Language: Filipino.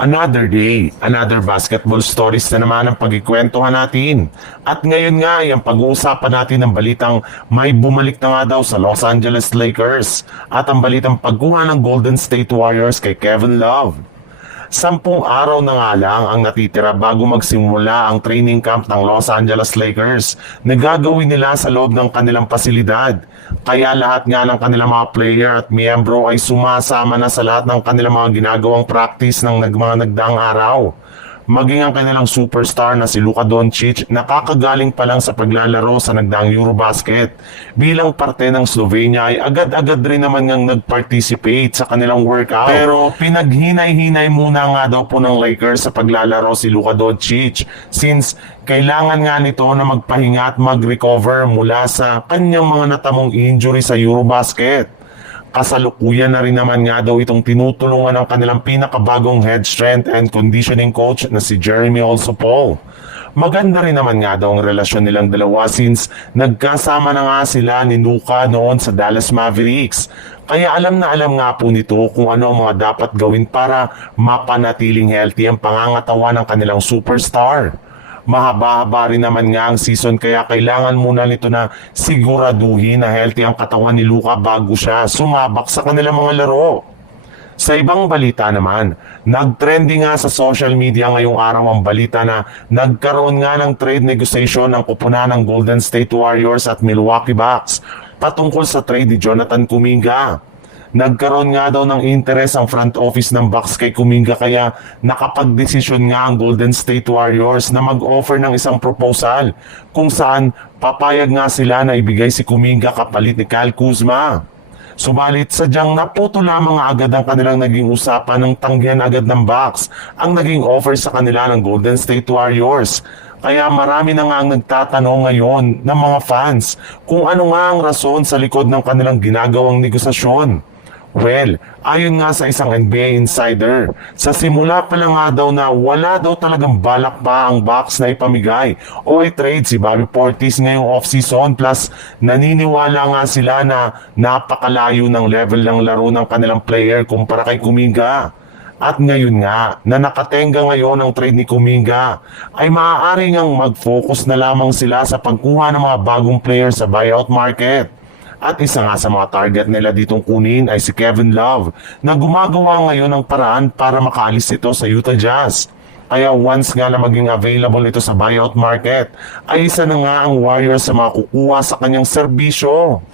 Another day, another basketball stories na naman ang pagkikwentuhan natin. At ngayon nga ay ang pag-uusapan natin ng balitang may bumalik na nga daw sa Los Angeles Lakers at ang balitang pagkuha ng Golden State Warriors kay Kevin Love. 10 araw na nga lang ang natitira bago magsimula ang training camp ng Los Angeles Lakers na gagawin nila sa loob ng kanilang pasilidad. Kaya lahat nga ng kanilang mga player at miyembro ay sumasama na sa lahat ng kanilang mga ginagawang practice ng mga nagdaang araw. Maging ang kanilang superstar na si Luka Doncic nakakagaling pa lang sa paglalaro sa nagdaang Eurobasket. Bilang parte ng Slovenia ay agad-agad rin naman ngang nag-participate sa kanilang workout. Pero pinaghinay-hinay muna nga daw po ng Lakers sa paglalaro si Luka Doncic since kailangan nga nito na magpahinga at mag-recover mula sa kanyang mga natamong injury sa Eurobasket. Kasalukuyan na rin naman nga daw itong tinutulungan ng kanilang pinakabagong head strength and conditioning coach na si Jeremy Olsopol. Maganda rin naman nga daw ang relasyon nilang dalawa since nagkasama na nga sila ni Luka noon sa Dallas Mavericks. Kaya alam na alam nga po nito kung ano ang mga dapat gawin para mapanatiling healthy ang pangangatawan ng kanilang superstar. Mahaba-haba rin naman nga ang season kaya kailangan muna nito na siguraduhin na healthy ang katawan ni Luka bago siya sumabak sa kanilang mga laro. Sa ibang balita naman, nag-trending nga sa social media ngayong araw ang balita na nagkaroon nga ng trade negotiation ng kupunan ng Golden State Warriors at Milwaukee Bucks patungkol sa trade ni Jonathan Kuminga. Nagkaroon nga daw ng interes ang front office ng Bucks kay Kuminga kaya nakapagdesisyon nga ang Golden State Warriors na mag-offer ng isang proposal kung saan papayag nga sila na ibigay si Kuminga kapalit ni Kyle Kuzma. Subalit sadyang naputo lamang agad ang kanilang naging usapan ng tanggihan agad ng Bucks ang naging offer sa kanila ng Golden State Warriors. Kaya marami na nga ang nagtatanong ngayon ng mga fans kung ano nga ang rason sa likod ng kanilang ginagawang negosasyon. Well, ayon nga sa isang NBA insider, sa simula pa lang nga daw na wala daw talagang balak pa ang Bucks na ipamigay o i-trade si Bobby Portis ngayong off-season plus naniniwala nga sila na napakalayo ng level ng laro ng kanilang player kumpara kay Kuminga. At ngayon nga, na nakatenga ngayon ang trade ni Kuminga, ay maaari ngang mag-focus na lamang sila sa pagkuha ng mga bagong player sa buyout market. At isa nga sa mga target nila ditong kunin ay si Kevin Love na gumagawa ngayon ng paraan para makaalis ito sa Utah Jazz. Kaya once nga na maging available ito sa buyout market, ay isa na nga ang Warriors sa mga kukuha sa kanyang serbisyo.